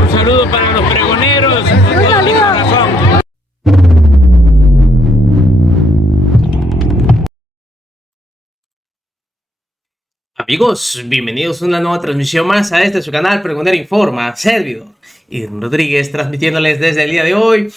Un saludo para los pregoneros, con todo mi corazón. Amigos, bienvenidos a una nueva transmisión más a este su canal Pregonero Informa, servidor Irwin Rodríguez, transmitiéndoles desde el día de hoy.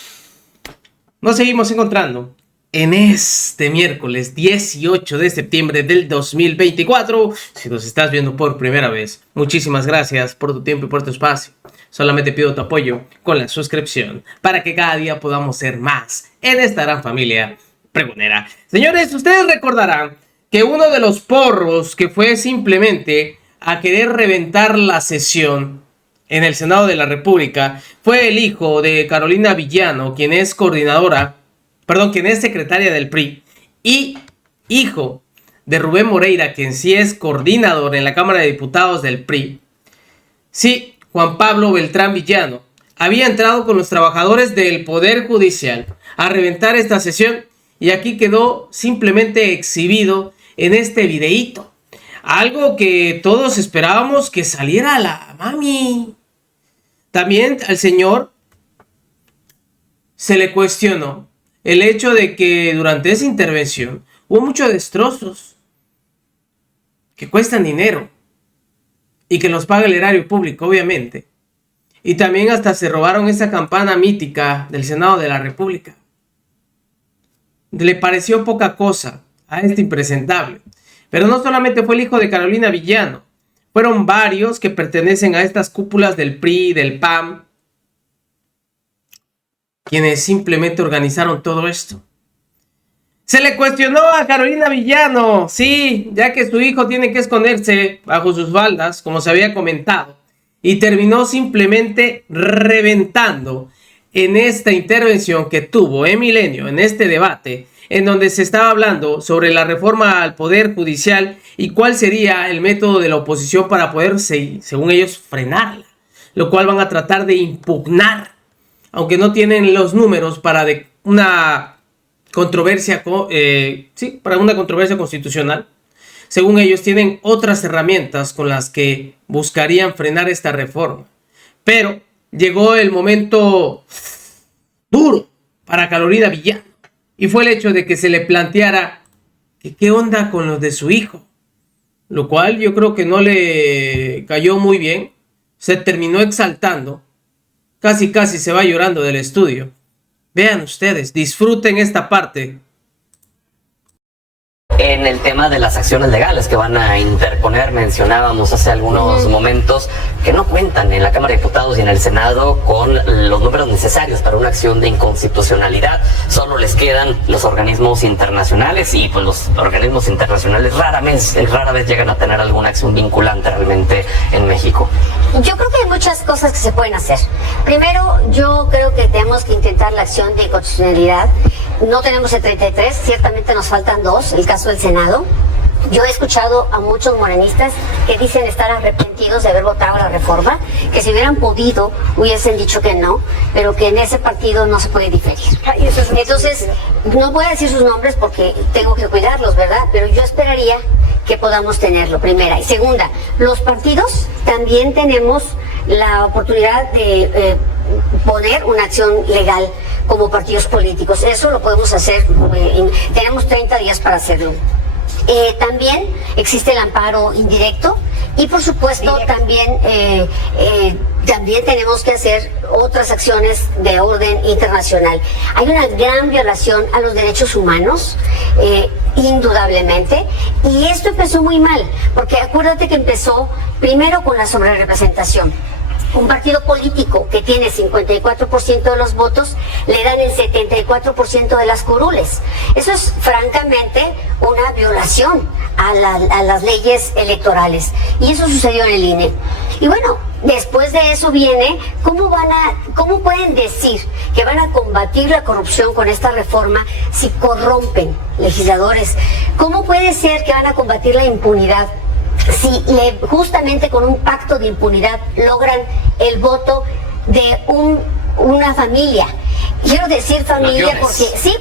Nos seguimos encontrando en este miércoles 18 de septiembre del 2024. Si nos estás viendo por primera vez, muchísimas gracias por tu tiempo y por tu espacio. Solamente pido tu apoyo con la suscripción para que cada día podamos ser más en esta gran familia pregonera. Señores, ustedes recordarán que uno de los porros que fue simplemente a querer reventar la sesión en el Senado de la República fue el hijo de Carolina Villano, quien es secretaria del PRI, y hijo de Rubén Moreira, quien sí es coordinador en la Cámara de Diputados del PRI. Sí, Juan Pablo Beltrán Villano había entrado con los trabajadores del Poder Judicial a reventar esta sesión y aquí quedó simplemente exhibido en este videíto. Algo que todos esperábamos que saliera la mami. También al señor se le cuestionó el hecho de que durante esa intervención hubo muchos destrozos que cuestan dinero y que los paga el erario público, obviamente. Y también hasta se robaron esa campana mítica del Senado de la República. Le pareció poca cosa a este impresentable. Pero no solamente fue el hijo de Carolina Villano, fueron varios que pertenecen a estas cúpulas del PRI, del PAN, quienes simplemente organizaron todo esto. Se le cuestionó a Carolina Villano, sí, ya que su hijo tiene que esconderse bajo sus faldas, como se había comentado, y terminó simplemente reventando en esta intervención que tuvo Milenio, en este debate, en donde se estaba hablando sobre la reforma al Poder Judicial y cuál sería el método de la oposición para poder, según ellos, frenarla, lo cual van a tratar de impugnar, aunque no tienen los números para una controversia, para una controversia constitucional. Según ellos, tienen otras herramientas con las que buscarían frenar esta reforma. Pero llegó el momento duro para Carolina Villano. Y fue el hecho de que se le planteara que qué onda con los de su hijo. Lo cual yo creo que no le cayó muy bien. Se terminó exaltando. Casi se va llorando del estudio. Vean ustedes, disfruten esta parte. En el tema de las acciones legales que van a interponer, mencionábamos hace algunos momentos que no cuentan en la Cámara de Diputados y en el Senado con los números necesarios para una acción de inconstitucionalidad. Solo les quedan los organismos internacionales y pues los organismos internacionales rara vez llegan a tener alguna acción vinculante realmente en México. Yo creo que hay muchas cosas que se pueden hacer. Primero, yo creo que tenemos que intentar la acción de inconstitucionalidad. No tenemos el 33, ciertamente nos faltan dos, el caso del Senado. Yo he escuchado a muchos morenistas que dicen estar arrepentidos de haber votado la reforma, que si hubieran podido hubiesen dicho que no, pero que en ese partido no se puede diferir. Entonces, no voy a decir sus nombres porque tengo que cuidarlos, ¿verdad? Pero yo esperaría que podamos tenerlo, primera. Y segunda, los partidos también tenemos la oportunidad de poner una acción legal como partidos políticos. Eso lo podemos hacer, tenemos 30 días para hacerlo. También existe el amparo indirecto y por supuesto también tenemos que hacer otras acciones de orden internacional. Hay una gran violación a los derechos humanos, indudablemente, y esto empezó muy mal, porque acuérdate que empezó primero con la sobrerepresentación. Un partido político que tiene 54% de los votos le dan el 74% de las curules. Eso es francamente una violación a las leyes electorales. Y eso sucedió en el INE. Y bueno, después de eso viene, ¿cómo pueden decir que van a combatir la corrupción con esta reforma si corrompen legisladores? ¿Cómo puede ser que van a combatir la impunidad si justamente con un pacto de impunidad logran el voto de una familia? Quiero decir familia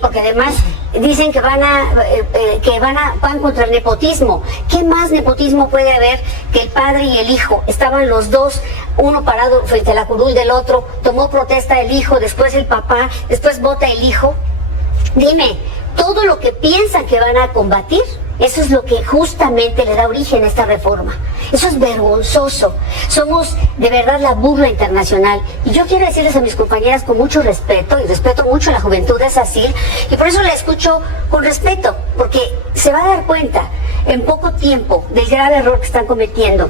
porque además dicen que van contra el nepotismo. ¿Qué más nepotismo puede haber que el padre y el hijo? Estaban los dos, uno parado frente a la curul del otro, tomó protesta el hijo, después el papá, después vota el hijo. Dime, todo lo que piensan que van a combatir, eso es lo que justamente le da origen a esta reforma. Eso es vergonzoso. Somos de verdad la burla internacional. Y yo quiero decirles a mis compañeras con mucho respeto, y respeto mucho a la juventud de SACIL, y por eso la escucho con respeto, porque se va a dar cuenta en poco tiempo del grave error que están cometiendo.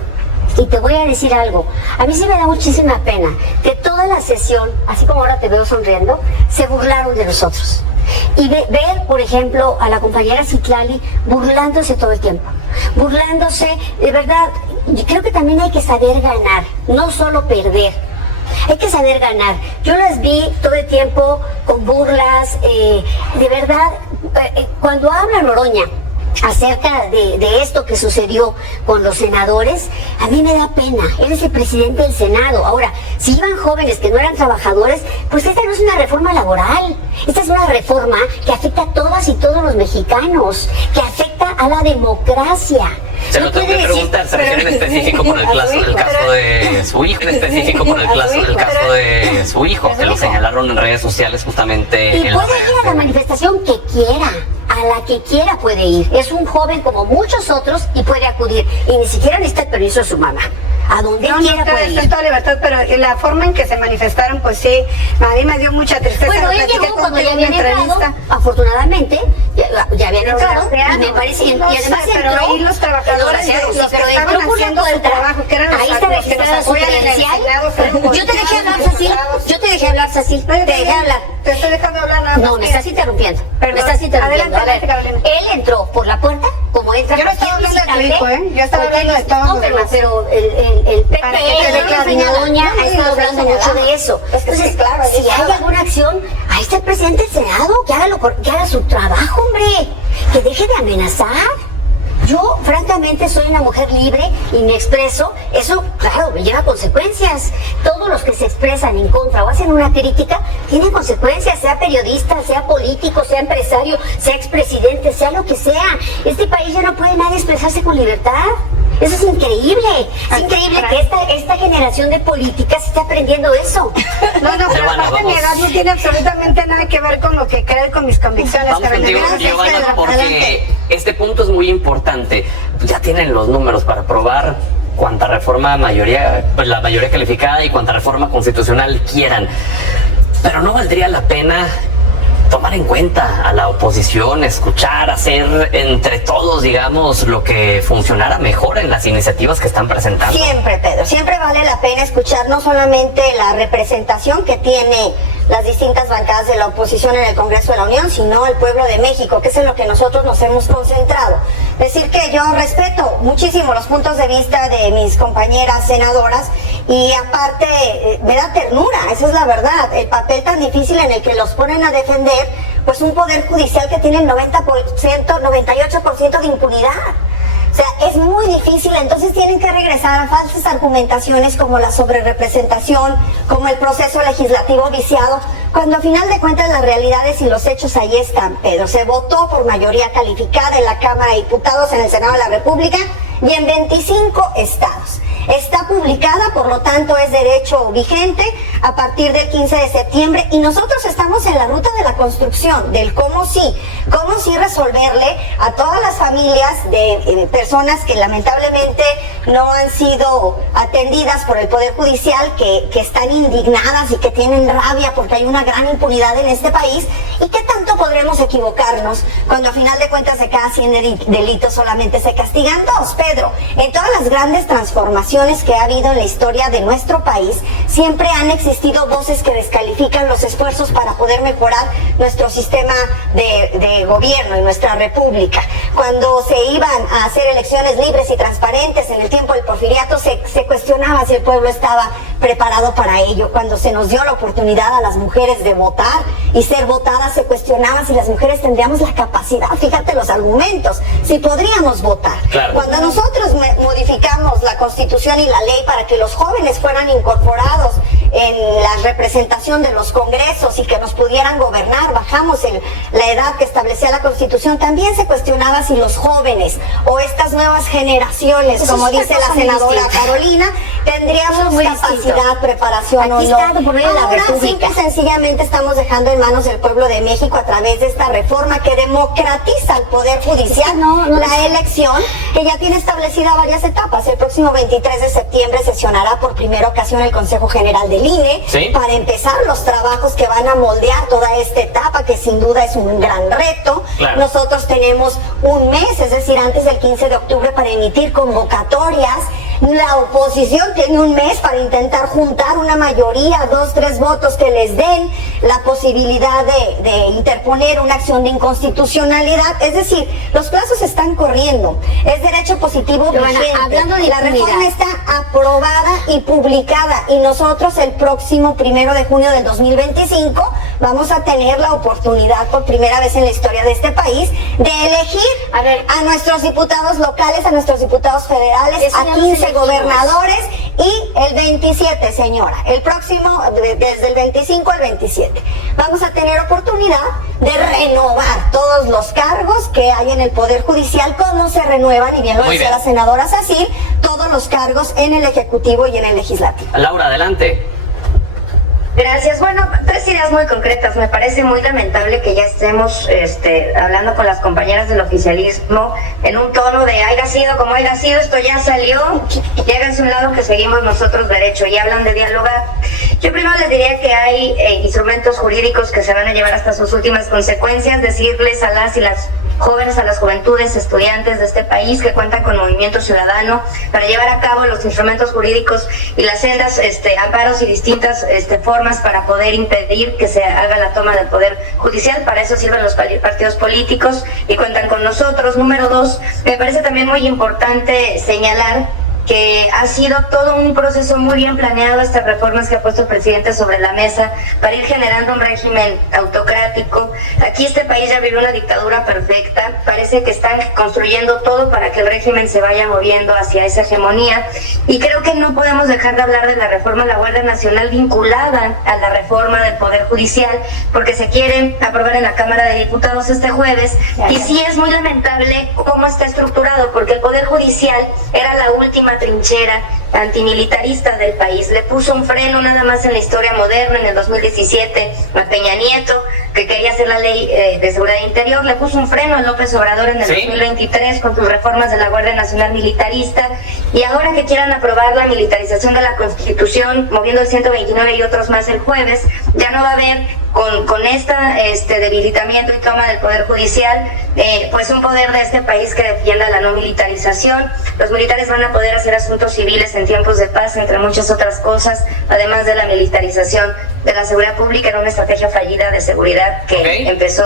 Y te voy a decir algo, a mí sí me da muchísima pena que toda la sesión, así como ahora te veo sonriendo, se burlaron de nosotros. Y ver, por ejemplo, a la compañera Citlali burlándose todo el tiempo, burlándose, de verdad, yo creo que también hay que saber ganar, no solo perder. Hay que saber ganar. Yo las vi todo el tiempo con burlas, de verdad, cuando habla Noroña acerca de esto que sucedió con los senadores, a mí me da pena. Él es el presidente del Senado. Ahora, si iban jóvenes que no eran trabajadores, pues esta no es una reforma laboral. Esta es una reforma que afecta a todas y todos los mexicanos, que afecta a la democracia. Se lo tengo que preguntar, se refiere en específico por el caso de su hijo, en específico por el caso de su hijo, que lo señalaron en redes sociales justamente. Y puede ir a la manifestación que quiera, a la que quiera puede ir. Es un joven como muchos otros y puede acudir. Y ni siquiera necesita el permiso de su mamá. A donde quiera puede ir. Toda libertad, pero la forma en que se manifestaron, pues sí, a mí me dio mucha tristeza. Bueno, él llegó cuando ya habían entrado, afortunadamente, ya habían entrado, y me parece, y además pero ahí los trabajadores, los que estaban haciendo su trabajo, que eran ahí está registrada su credencial. Yo te dejé hablar, Cecil, te dejé hablar. Te estoy dejando hablar nada más. No, me estás interrumpiendo. Perdón. Me estás interrumpiendo. Adelante, A ver, él entró por la puerta, como entra yo no estaba hablando de tu hijo, Yo estaba hablando de todos los demás. Pero el PP, doña Doña, ha estado hablando mucho de eso. Entonces, si hay alguna acción, ahí está el presidente del Senado, que haga su trabajo, hombre, que deje de amenazar. Yo, francamente, soy una mujer libre y me expreso. Eso, claro, me lleva consecuencias. Todos los que se expresan en contra o hacen una crítica tienen consecuencias, sea periodista, sea político, sea empresario, sea expresidente, sea lo que sea. Este país ya no puede nadie expresarse con libertad. Eso es increíble. Es increíble que esta generación de políticas esté aprendiendo eso. No, pero aparte mi edad no tiene absolutamente nada que ver con lo que creo, con mis convicciones. Vamos contigo, Giovanna, porque este punto es muy importante. Ya tienen los números para aprobar cuanta reforma la mayoría calificada y cuanta reforma constitucional quieran. Pero no valdría la pena tomar en cuenta a la oposición, escuchar, hacer entre todos, digamos, lo que funcionara mejor en las iniciativas que están presentando. Siempre, Pedro, siempre vale la pena escuchar no solamente la representación que tiene las distintas bancadas de la oposición en el Congreso de la Unión, sino el pueblo de México, que es en lo que nosotros nos hemos concentrado. Decir que yo respeto muchísimo los puntos de vista de mis compañeras senadoras y aparte me da ternura, esa es la verdad, el papel tan difícil en el que los ponen a defender pues un poder judicial que tiene el 90%, 98% de impunidad. O sea, es muy difícil, entonces tienen que regresar a falsas argumentaciones como la sobrerepresentación, como el proceso legislativo viciado, cuando a final de cuentas las realidades y los hechos ahí están, Pedro. Se votó por mayoría calificada en la Cámara de Diputados, en el Senado de la República y en 25 estados. Está publicada, por lo tanto es derecho vigente a partir del 15 de septiembre y nosotros estamos en la ruta de la construcción, del cómo sí resolverle a todas las familias de personas que lamentablemente no han sido atendidas por el Poder Judicial, que están indignadas y que tienen rabia porque hay una gran impunidad en este país. ¿Y qué tanto podremos equivocarnos cuando a final de cuentas de cada 100 delitos solamente se castigan 2, Pedro? En todas las grandes transformaciones que ha habido en la historia de nuestro país, siempre han existido voces que descalifican los esfuerzos para poder mejorar nuestro sistema de gobierno y nuestra república. Cuando se iban a hacer elecciones libres y transparentes en el tiempo del porfiriato, se cuestionaba si el pueblo estaba preparado para ello. Cuando se nos dio la oportunidad a las mujeres de votar y ser votadas, se cuestionaba si las mujeres tendríamos la capacidad, fíjate los argumentos, si podríamos votar. Claro. Cuando nosotros modificamos la Constitución y la ley para que los jóvenes fueran incorporados la representación de los congresos y que nos pudieran gobernar, bajamos la edad que establecía la Constitución, también se cuestionaba si los jóvenes o estas nuevas generaciones, Eso como es una dice cosa la muy senadora distinta. Carolina, tendríamos Muy capacidad, distinto. preparación Aquí o no. está por medio de la Ahora República. simple y sencillamente estamos dejando en manos del pueblo de México a través de esta reforma que democratiza el Poder Judicial, la elección, que ya tiene establecida varias etapas. El próximo 23 de septiembre sesionará por primera ocasión el Consejo General del INE ¿Sí? para empezar los trabajos que van a moldear toda esta etapa, que sin duda es un gran reto. Claro. Nosotros tenemos un mes, es decir, antes del 15 de octubre, para emitir convocatorias. La oposición tiene un mes para intentar juntar una mayoría, 2, 3 votos que les den la posibilidad de interponer una acción de inconstitucionalidad. Es decir, los plazos están corriendo. Es derecho positivo Pero bueno, vigente. hablando de la impunidad. reforma está aprobada y publicada, y nosotros el próximo 1 de junio del 2025 vamos a tener la oportunidad por primera vez en la historia de este país de elegir a nuestros diputados locales, a nuestros diputados federales, Eso a ya los 15 elegimos. gobernadores, y el 27, señora, el próximo, desde el 25 al 27, vamos a tener oportunidad de renovar todos los cargos que hay en el Poder Judicial, como se renuevan, y bien lo Muy decía bien. la senadora Sacil, todos los cargos en el Ejecutivo y en el Legislativo. Laura, adelante. Gracias. Bueno, 3 ideas muy concretas. Me parece muy lamentable que ya estemos hablando con las compañeras del oficialismo en un tono de haya sido como haya sido, esto ya salió, y háganse un lado que seguimos nosotros derecho, y hablan de dialogar. Yo primero les diría que hay instrumentos jurídicos que se van a llevar hasta sus últimas consecuencias, decirles a las y las jóvenes, a las juventudes, estudiantes de este país que cuentan con movimiento ciudadano para llevar a cabo los instrumentos jurídicos y las sendas amparos y distintas formas para poder impedir que se haga la toma del Poder Judicial. Para eso sirven los partidos políticos y cuentan con nosotros. Número 2, me parece también muy importante señalar que ha sido todo un proceso muy bien planeado, estas reformas que ha puesto el presidente sobre la mesa para ir generando un régimen autocrático. Aquí este país ya vivió una dictadura perfecta, parece que están construyendo todo para que el régimen se vaya moviendo hacia esa hegemonía, y creo que no podemos dejar de hablar de la reforma a la Guardia Nacional vinculada a la reforma del Poder Judicial, porque se quiere aprobar en la Cámara de Diputados este jueves, y sí es muy lamentable cómo está estructurado, porque el Poder Judicial era la última trinchera antimilitarista del país. Le puso un freno nada más en la historia moderna en el 2017 a Peña Nieto, que quería hacer la ley de seguridad interior. Le puso un freno a López Obrador en el 2023 con sus reformas de la Guardia Nacional militarista, y ahora que quieran aprobar la militarización de la Constitución, moviendo el 129 y otros más el jueves, ya no va a haber con este debilitamiento y toma del Poder Judicial, pues un poder de este país que defienda la no militarización. Los militares van a poder hacer asuntos civiles en tiempos de paz, entre muchas otras cosas, además de la militarización de la seguridad pública. Era una estrategia fallida de seguridad que empezó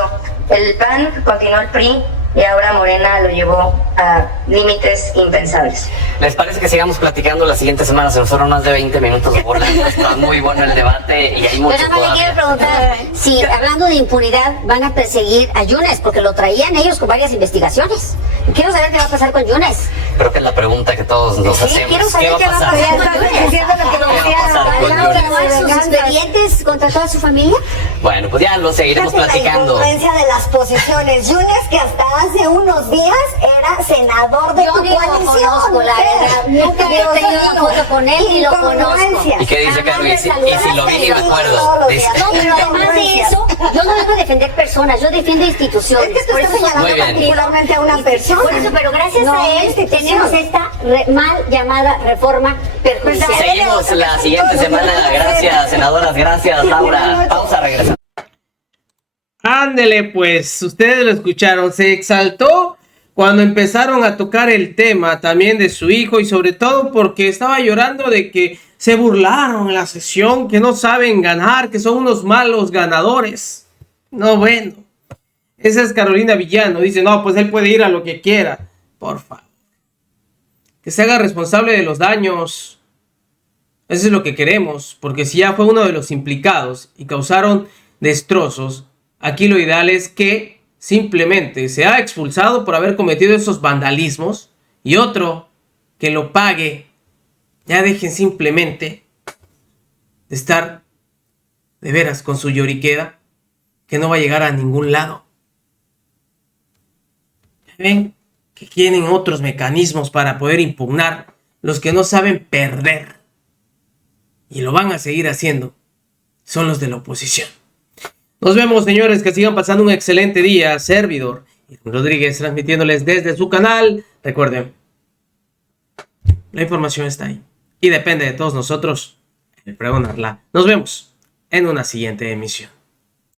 el PAN, continuó el PRI, y ahora Morena lo llevó a límites impensables. ¿Les parece que sigamos platicando la siguiente semana? Se nos fueron más de 20 minutos volando. Está muy bueno el debate y hay mucho Pero nada más le quiero todavía. preguntar si, hablando de impunidad, van a perseguir a Yunes, porque lo traían ellos con varias investigaciones. Quiero saber qué va a pasar con Yunes. Creo que es la pregunta que todos nos Sí, hacemos. quiero saber qué va a pasar? pasar con Estás Yunes. diciendo lo que ¿Qué va a decían. pasar con ¿Van a Yunes? grabar sus expedientes contra toda su familia? Bueno, pues ya lo seguiremos Fíjate la platicando. incongruencia de las posiciones. Yunes, que hasta hace unos días era senador de Yo tu ni lo coalición. conozco, la verdad. Nunca había Dios tenido una mío. foto con él ni lo Incongruencia. ¿Y qué dice Jamás Carlos? me Y si lo vi ni me acuerdo. Todos los Dice- días. No, pero además de eso, yo no vengo a defender personas, yo defiendo instituciones. Es que tú Por estás eso señalando Muy bien. particularmente a una persona. Por eso, pero gracias No, a una él institución. tenemos esta mal llamada reforma perjudicial. Seguimos la siguiente semana. Gracias, senadoras. Gracias, Laura. Pausa, regresamos. Ándele, pues, ustedes lo escucharon, se exaltó cuando empezaron a tocar el tema también de su hijo, y sobre todo porque estaba llorando de que se burlaron en la sesión, que no saben ganar, que son unos malos ganadores. No, bueno, esa es Carolina Villano, dice, no, pues él puede ir a lo que quiera, por favor. Que se haga responsable de los daños. Eso es lo que queremos, porque si ya fue uno de los implicados y causaron destrozos, aquí lo ideal es que simplemente sea expulsado por haber cometido esos vandalismos, y otro que lo pague. Ya dejen simplemente de estar de veras con su lloriqueda, que no va a llegar a ningún lado. Ven que tienen otros mecanismos para poder impugnar, los que no saben perder, y lo van a seguir haciendo, son los de la oposición. Nos vemos, señores, que sigan pasando un excelente día. Servidor Irwin Rodríguez, transmitiéndoles desde su canal. Recuerden, la información está ahí y depende de todos nosotros el pregonarla. Nos vemos en una siguiente emisión.